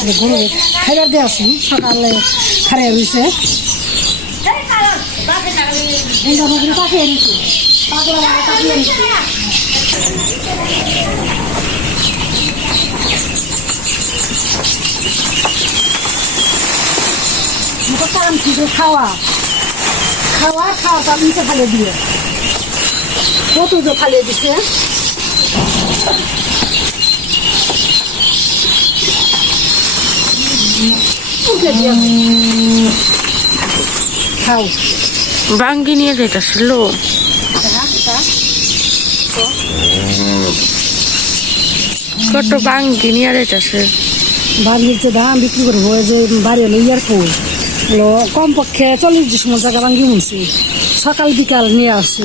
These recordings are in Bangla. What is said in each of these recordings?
গরু খাইবার দিয়ে আসি সকালে খারে জামাগুলো কাটিয়ে নিচ্ছি টান খাওয়া? খাওয়া খাওয়া তার নিচে ফালিয়ে দিয়ে। কত যে ফালিয়ে দিছে উঠে দিয়ে খাও বাঙ্গি নিয়ে যেতেছিল কত বাঙ্গি নিয়ে যেতেছে বাড়ির যে দাম বিক্রি করব যে বাড়ি হলো ইয়ারপুর হলো কমপক্ষে চল্লিশ ডিসেম্বর জায়গা ভাঙ্গি উনছি। সকাল বিকাল নিয়ে আসছি।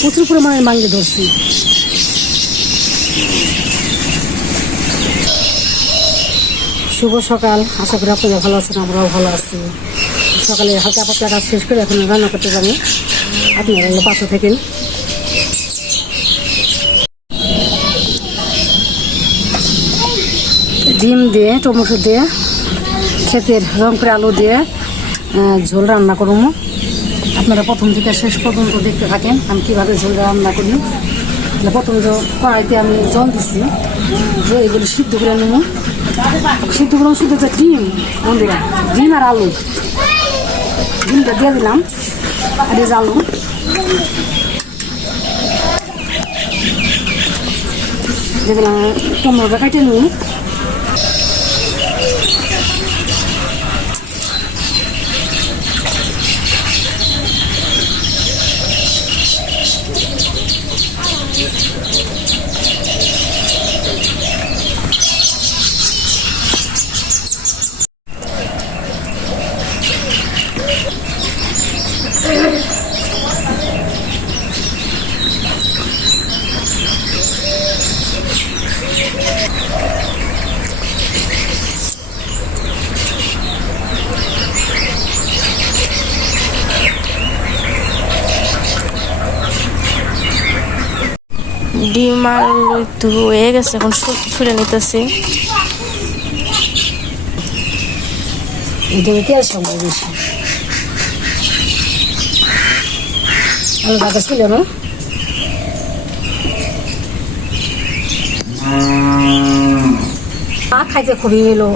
প্রচুর পরিমাণে ভাঙ্গি ধরছি। শুভ সকাল। আশা করি আপনারা ভালো আছেন, আমরাও ভালো আছি। সকালে হালকা পাতলা কাজ শেষ করে এখন রান্না করতে যাব। আপনারা পাশে থাকেন। ডিম দিয়ে, টমেটো দিয়ে, ক্ষেতের রং করে আলু দিয়ে ঝোল রান্না করব। আপনারা প্রথম থেকে শেষ পর্যন্ত দেখতে থাকেন আমি কীভাবে ঝোল রান্না করি। প্রথম কড়াইতে আমি জল যে এগুলো সিদ্ধ করে নেব। সিদ্ধ করলাম শুধু তো ডিম, বন্ধুরা, ডিম আর আলু। ডিমটা দিয়ে দিলাম, আর এই আলু। দিয়ে দিলাম টমেটোটা কেটে নিই ডিম তো হয়ে গেছে, এখন ছুলে নিতেছি। না? খাইতে খুবই এলো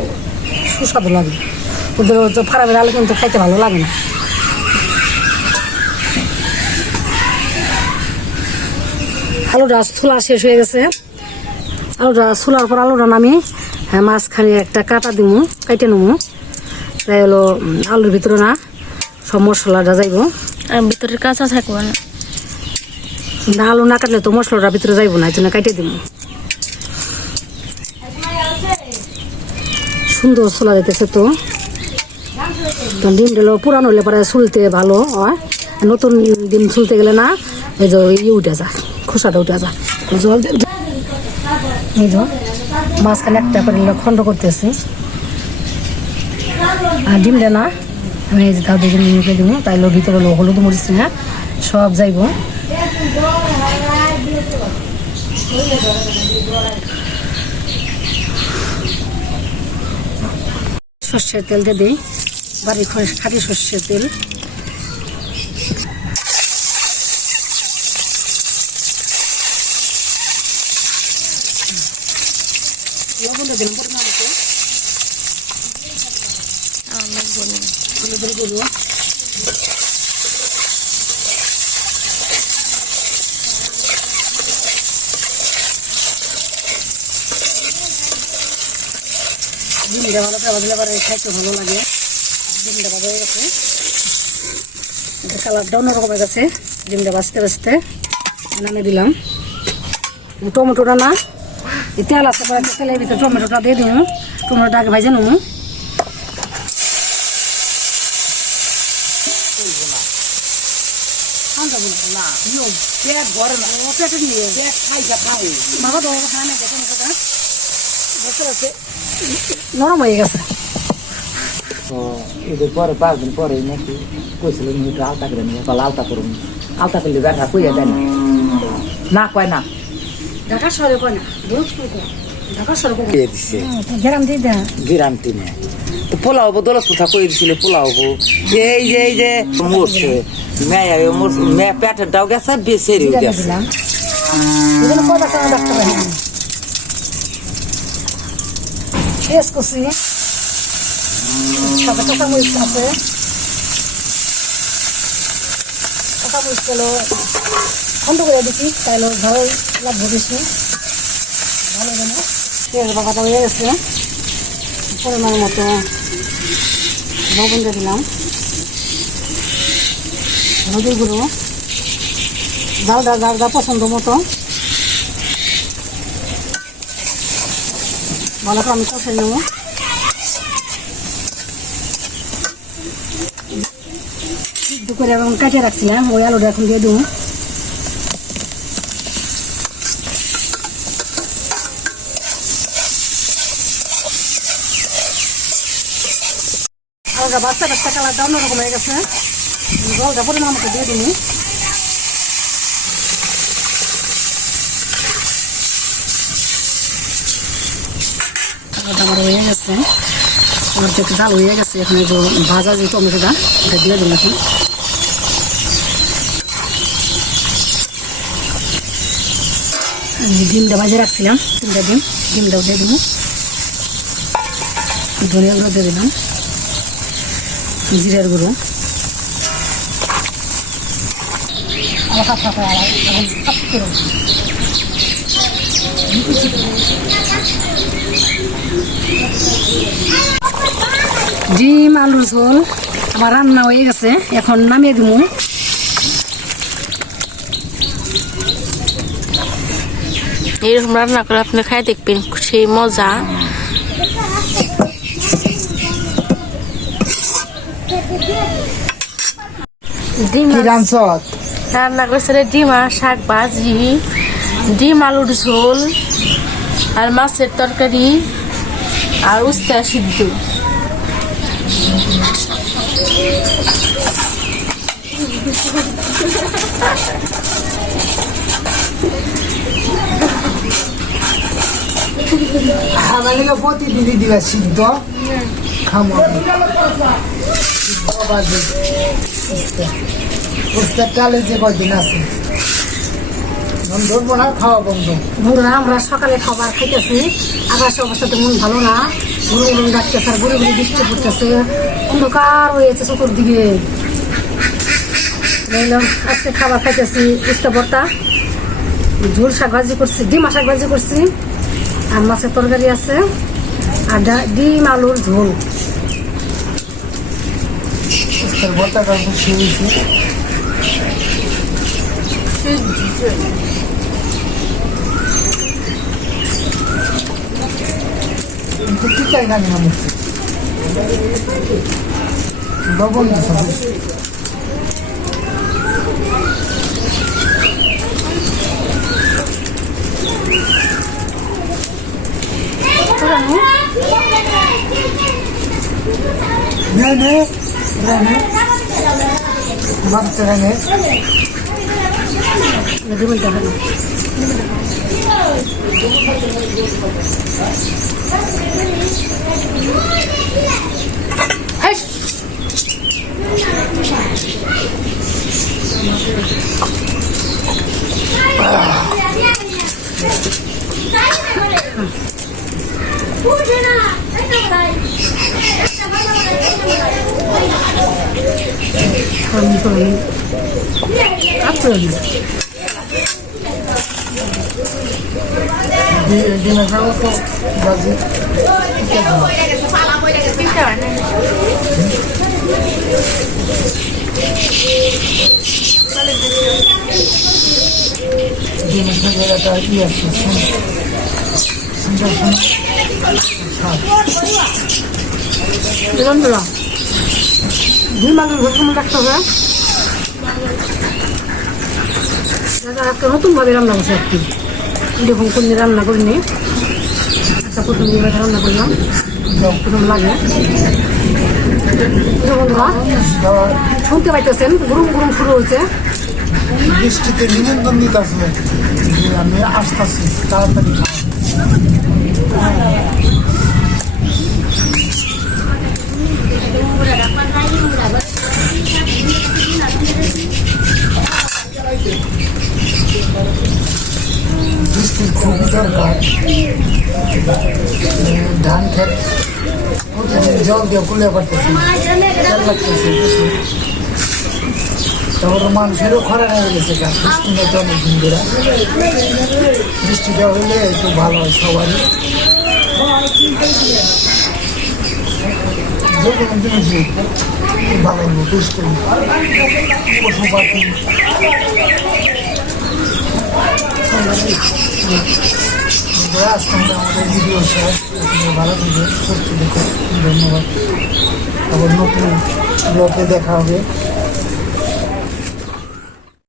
সুস্বাদু লাগে। ওদের ফারামের আলু কিন্তু খাইতে ভালো লাগে না। আলুটা ছোলা শেষ হয়ে গেছে। আলুটা ছোলার পর আলুটা নামি হ্যাঁ মাঝখানে একটা কাটা দিমু কাইটে নেব তাই হলো আলুর ভিতরে না সব মশলাটা যাইব। আর ভিতরে কাঁচা থাকবে না। না আলু না কাটলে তো মশলাটা ভিতরে যাইব না এই জন্য কাইটে দিব সুন্দর ছোলা দিতেছে তো। ডিম দিল পুরানো হলে পরে চুলতে ভালো হয়। নতুন ডিম চুলতে গেলে না এই যে ইয়ে উঠে যা। খোসাটা উঠে যা জল দে- এই যে, মাঝখানে একটা করে খণ্ড করতেছি। আর ডিম দেনা। আমি এই যে তাও দেখে নিয়ে দিব, তাই লোক ভিতরে হলো হলুদ মরিচ না সব যাইব। সর্ষের তেল দিয়ে দিই। বাড়ির খাঁটি সর্ষের তেল লবণ দিয়ে দিলাম পরিমাণ মতো হলুদের গুঁড়ো ডিমটা ভালো করে ভাজলে পরে খাইতে ভালো লাগে ডিমটা ভাজা হয়ে গেছে কালারটা অন্যরকম হয়ে গেছে ডিমটা বাঁচতে বাঁচতে নামে দিলাম টমেটোটা না তেল আছে তেলের ভিতরে টমেটোটা দিয়ে দিব টমেটোটা আগে ভাজে নেব ভরে না। পেটে নিয়ে পেট খাইছে খাও। বাবা তো খায় না দেখো টমেটোটা বুঝতে পারছি নরম হয়ে গেছে। তো এদের পরে পাঁচ দিন পরে নাকি কইছিল নি একটু আলতা করে নিয়ে বলে আলতা করুন। আলতা করলে ব্যথা কইয়া দেয় না। না কয় না। ঢাকা শহরে কয় না। রোজ কয় গ্রাম তো হব কোথা কই দিছিল হব এই যে এই যে মরছে মেয়া মেয়া পেটের গেছে গেছে। কাঁচামরিচ আছে। কাঁচামরিচ গেলো খন্ড করে দিচ্ছি তাইলে ভালো যেন পেঁয়াজ বাবাটা হয়ে গেছে। পরিমাণ মতো লবণ দিয়ে দিলাম। হলুদের গুঁড়ো। যার যা পছন্দ মতো। ভালো করে আমি কষে নেব। করে এবং কাটিয়ে রাখছিলাম ওই দিয়ে দেবো। আলুটা বাচ্চা বাচ্চা কালারটা অন্যরকম হয়ে গেছে জলটা পরিমাণ মতো দিয়ে টমেটো আমার হয়ে গেছে। আমার তো জাল হয়ে গেছে, এখানে ভাজা যে টমেটোটা দিয়ে দিন এখন। ডিমটা ভাজে রাখছিলাম, তিনটা ডিম, ডিমটাও দিয়ে দিব। ধনিয়া দিয়ে দিলাম। জিরার গুঁড়ো। ডিম, আলুর ঝোল, আমার রান্না হয়ে গেছে, এখন নামিয়ে দিব এরকম রান্না করে আপনি খাই দেখবেন, সেই মজা। ডিম রান্না করেছিল ডিম আর শাক ভাজি ডিম আলুর ঝোল আর মাছের তরকারি আর উস্তা সিদ্ধ। প্রতিদিনই দিবা সিদ্ধ। খামো চালে যে কয়দিন আছে খাওয়া বন্ধ বন্ধুরা আমরা সকালে খাবার খাইতেছি আকাশের অবস্থা তো মন ভালো না গুরু গুরু ডাকতেছে আর গুরু গুরু বৃষ্টি পড়তেছে অন্ধকার হয়েছে চতুর্দিকে আজকে খাবার খাইতেছি উস্তা ভর্তা ঝোল শাক ভাজি করছি ডিমা শাক ভাজি করছি আর মাছের তরকারি আছে আর ডিম আলুর ঝোল। উস্তার ভর্তাটা বসে হয়েছে কিন্তু কি চাই না না মুখে লবণ দিতে হবে। নে নে নে নে। বাচ্চারা ডিমের দেখা আমি করি কাটতে হবে ডিমে খাব তো বাজি ডিমে খাব একটা ই আছে ইঞ্জেকশন বন্ধুরা ডিম আলুর ঝোল কেমন রাখতে হবে। দাদা একটা নতুনভাবে রান্না করছে একটি। এরকম কোন রান্না করিনি। একটা প্রথম দিন রান্না করলাম। প্রথম লাগে। বন্ধুরা শুনতে পাইতেছেন গুরুম গুরুম শুরু হয়েছে। বৃষ্টিতে নিমন্ত্রণ দিতেছে। যে আমি আসতেছি তাড়াতাড়ি খাও। বৃষ্টির খুবই দরকার ধান খেত জল দিয়ে কুলে পারতেছি জল লাগতেছে। তারপরে মানুষেরও খরা হয়ে গেছে, গাছ, বৃষ্টি নেই তো অনেকদিন ধরে বৃষ্টিটা হইলে একটু ভালো হয়, সবারই ধন্যবাদ। আবার নতুন ব্লকে দেখা হবে।